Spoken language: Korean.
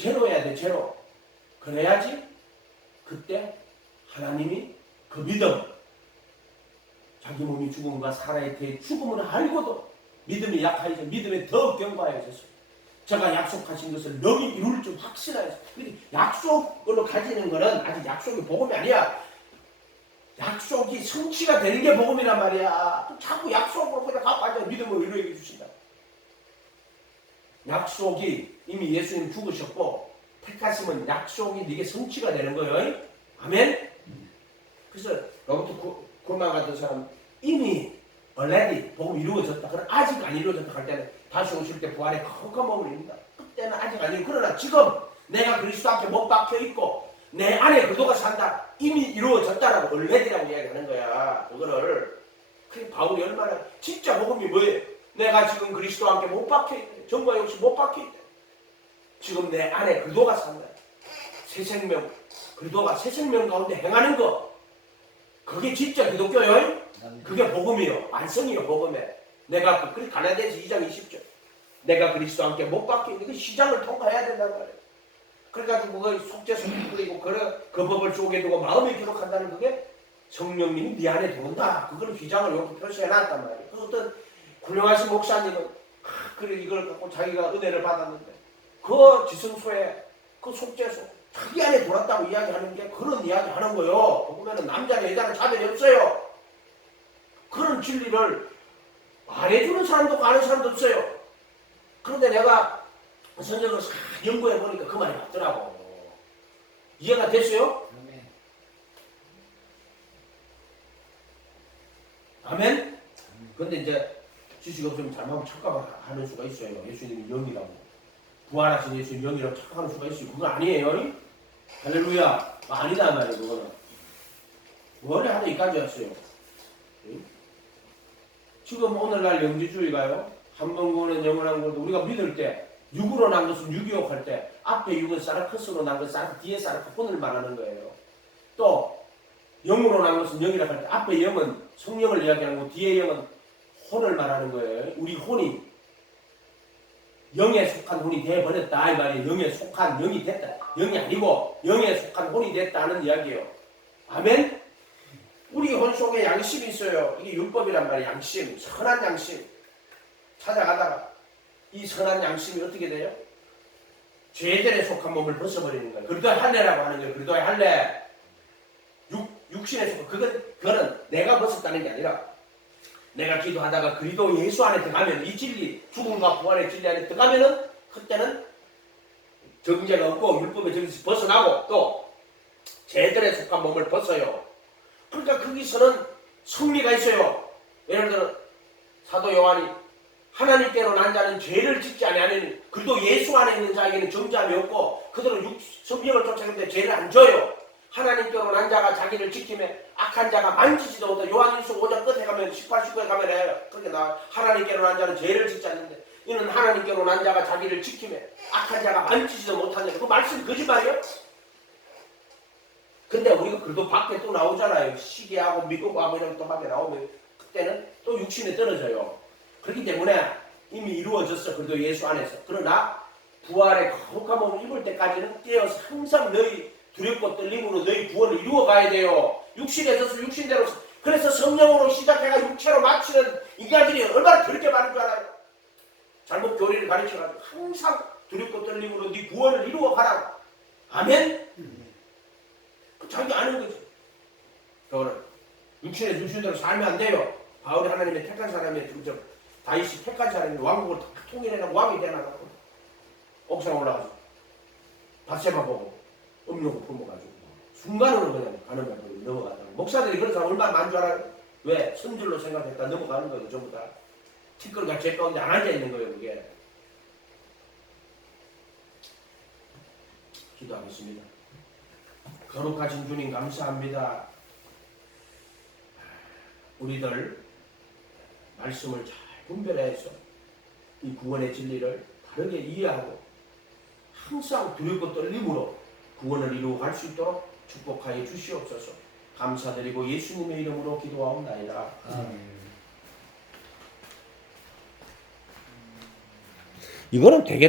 제로해야 돼 제로. 그래야지 그때 하나님이 그 믿음 자기 몸이 죽음과 살아야 돼 죽음을 알고도 믿음이 약하여서 믿음에 더 견고하여졌어요. 제가 약속하신 것을 너희 이룰 줄 확신하여서 약속으로 가지는 거는 아직 약속이 복음이 아니야. 약속이 성취가 되는 게 복음이란 말이야. 또 자꾸 약속으로 그냥 갖고 앉아 믿음을 이루게 주신다. 약속이 이미 예수님 죽으셨고 택하시면 약속이 네게 성취가 되는 거예요. 아멘. 그래서 로버트 굴만 같은 사람 이미 already 복음 이루어졌다. 그럼 아직 안 이루어졌다 할 때는 다시 오실 때 부활의 거룩한 몸을 입는다. 그때는 아직 안 이루. 그러나 지금 내가 그리스도 앞에 못 박혀 있고 내 안에 그도가 산다. 이미 이루어졌다라고 already라고 이야기하는 거야. 그거를 그 바울이 얼마나 진짜 복음이 뭐예요? 내가 지금 그리스도와 함께 못 박혀 있대. 정과 역시 못 박혀 있대. 지금 내 안에 그도가 산다. 새 생명, 그도가 새 생명 가운데 행하는 거. 그게 진짜 기독교요. 그게 복음이요. 완성이요, 복음에. 내가 그 가나데서 2장 20절. 내가 그리스도와 함께 못 박혀 있는 그 시장을 통과해야 된단 말이에요. 그래가지고 그걸 속죄서 뿌리고 그, 그 법을 쪼개 두고 마음에 기록한다는 그게 성령님이 네 안에 들어온다. 그걸 휘장을 이렇게 표시해 놨단 말이에요. 그 어떤 훌륭하신 목사님은 아, 그래 이걸 갖고 자기가 은혜를 받았는데 그 지성소에 그 속죄소 자기 안에 돌았다고 이야기하는 게 그런 이야기 하는 거요. 보면은 남자나 여자는 차별이 없어요. 그런 진리를 말해주는 사람도 없고 아는 사람도 없어요. 그런데 내가 성경을 싹 연구해 보니까 그 말이 맞더라고. 이해가 됐어요? 아멘? 근데 이제 지식이 없으면 잘못하면 착각하는 수가 있어요. 예수님이 영이라고. 부활하신 예수님 영이라고 착각하는 수가 있어요. 그거 아니에요. 할렐루야. 아니다 말이에요. 그거는. 원래 하도 이까지였어요. 응? 지금 오늘날 영지주의가요. 한 번 구원은 영원한 것도 우리가 믿을 때 육으로 난 것은 육이옥 할 때 앞에 육은 사르크스로 난 것은 사르크 뒤에 사르크 혼을 말하는 거예요. 또 영으로 난 것은 영이라 할때 앞에 영은 성령을 이야기하는 거 뒤에 영은 혼을 말하는 거예요. 우리 혼이 영에 속한 혼이 되어버렸다 이 말이에요. 영에 속한 영이 됐다. 영이 아니고 영에 속한 혼이 됐다는 이야기예요. 아멘? 우리 혼 속에 양심이 있어요. 이게 율법이란 말이에요. 양심, 선한 양심. 찾아가다가 이 선한 양심이 어떻게 돼요? 죄들에 속한 몸을 벗어버리는 거예요. 그리도의 할례라고 하는 거예요. 그리도의 할례. 육, 육신에 속한 그건 그거는 내가 벗었다는 게 아니라 내가 기도하다가 그리도 예수 안에 들어가면 이 진리 죽음과 부활의 진리 안에 들어가면은 그때는 정죄가 없고 율법의 정죄에서 벗어나고 또 죄들에 속한 몸을 벗어요. 그러니까 거기서는 승리가 있어요. 예를 들어 사도 요한이 하나님께로 난 자는 죄를 짓지 아니하는 그도 예수 안에 있는 자에게는 정죄함이 없고 그들은 육 성경을 쫓아가는데 죄를 안 져요. 하나님께로 난 자가 자기를 지킴에 악한 자가 만지지도 못해. 요한일서 5장 끝에 가면 18, 19에 가면 해. 그렇게 나 하나님께로 난 자는 죄를 짓지 않는데 이는 하나님께로 난 자가 자기를 지킴에 악한 자가 만지지도 못하냐 그 말씀이 거짓말이요? 근데 우리가 그래도 밖에 또 나오잖아요. 시기하고 미국하고 이런 또 밖에 나오면 그때는 또 육신에 떨어져요. 그렇기 때문에 이미 이루어졌어. 그래도 예수 안에서. 그러나 부활의 거룩한 몸을 입을 때까지는 깨어서 항상 너희 두렵고 떨림으로 너희 구원을 이루어 가야 돼요. 육신에 서서 육신대로 그래서 성령으로 시작해가 육체로 마치는 인간들이 얼마나 그렇게 많은 줄 알아요. 잘못 교리를 가르쳐가지고 항상 두렵고 떨림으로 네 구원을 이루어 가라. 아멘. 그 자기 아는 거지. 그거는 육신에 육신대로 살면 안 돼요. 바울이 하나님의 택한 사람의 중점. 다윗이 택한 사람이 왕국을 다 통일해서 왕이 되나가고 옥상 올라가서 바세바 보고 음료고 품어가지고 순간으로 그냥 가는 거예요. 넘어가다. 목사들이 그런 사람 얼마나 많은 줄 알아요? 왜? 선줄로 생각했다 넘어가는 거예요. 전부 다. 티끌과 제 가운데 안 앉아 있는 거예요. 그게. 기도하겠습니다. 거룩하신 주님 감사합니다. 우리들 말씀을 잘 분별해서 이 구원의 진리를 바르게 이해하고 항상 두렵고 떨림으로 구원을 이루어 갈 수 있도록 축복하여 주시옵소서. 감사드리고 예수님의 이름으로 기도하옵나이다. 이거는 되게 좀